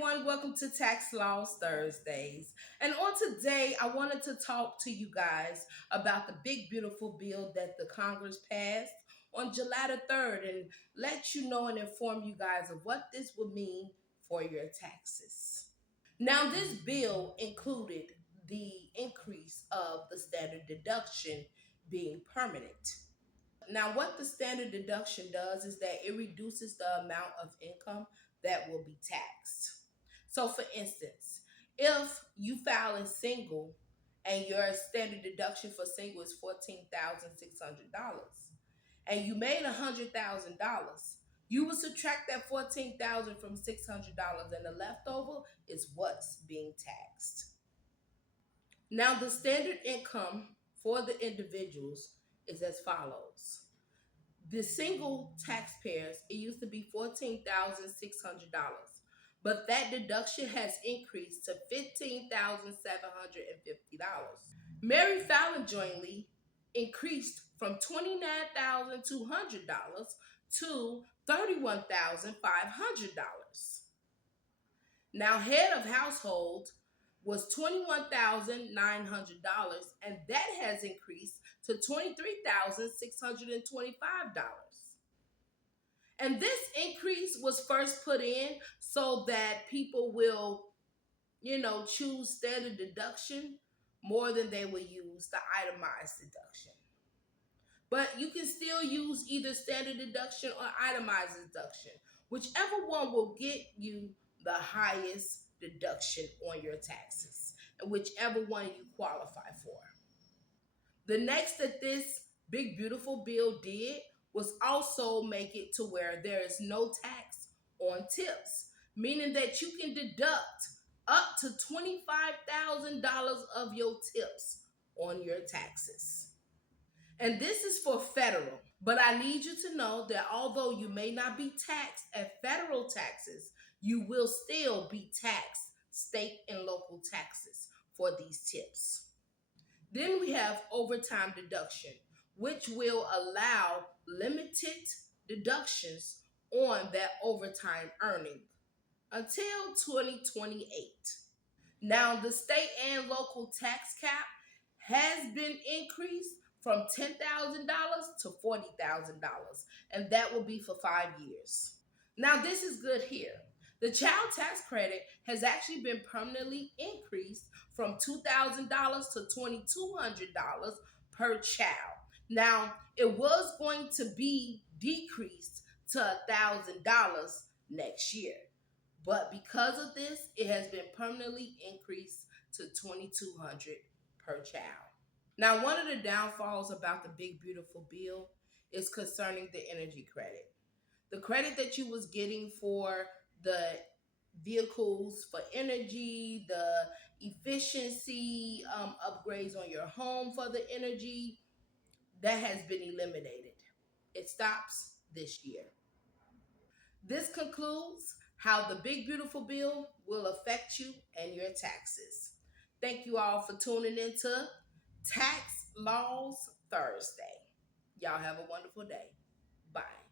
everyone. Welcome to Tax Laws Thursdays. And on today, I wanted to talk to you guys about the big, beautiful bill that the Congress passed on July the 3rd and let you know and inform you guys of what this would mean for your taxes. Now, this bill included the increase of the standard deduction being permanent. Now, what the standard deduction does is that it reduces the amount of income that will be taxed. So, for instance, if you file as single and your standard deduction for single is $14,600 and you made $100,000, you will subtract that $14,000 from $600 and the leftover is what's being taxed. Now, the standard income for the individuals is as follows. The single taxpayers, it used to be $14,600, but that deduction has increased to $15,750. Married filing jointly increased from $29,200 to $31,500. Now, head of household was $21,900, and that has increased to $23,625. And this increase was first put in so that people will, choose standard deduction more than they will use the itemized deduction. But you can still use either standard deduction or itemized deduction, whichever one will get you the highest deduction on your taxes, and whichever one you qualify for. The next that this big, beautiful bill did was also make it to where there is no tax on tips, meaning that you can deduct up to $25,000 of your tips on your taxes. And this is for federal. But I need you to know that although you may not be taxed at federal taxes, you will still be taxed state and local taxes for these tips. Then we have overtime deduction, which will allow limited deductions on that overtime earning until 2028. Now, the state and local tax cap has been increased from $10,000 to $40,000, and that will be for 5 years. Now, this is good here. The child tax credit has actually been permanently increased from $2,000 to $2,200 per child. Now, it was going to be decreased to $1,000 next year. But because of this, it has been permanently increased to $2,200 per child. Now, one of the downfalls about the big, beautiful bill is concerning the energy credit. The credit that you was getting for the vehicles for energy, the efficiency upgrades on your home for the energy, that has been eliminated. It stops this year. This concludes how the big, beautiful bill will affect you and your taxes. Thank you all for tuning into Tax Laws Thursday. Y'all have a wonderful day. Bye.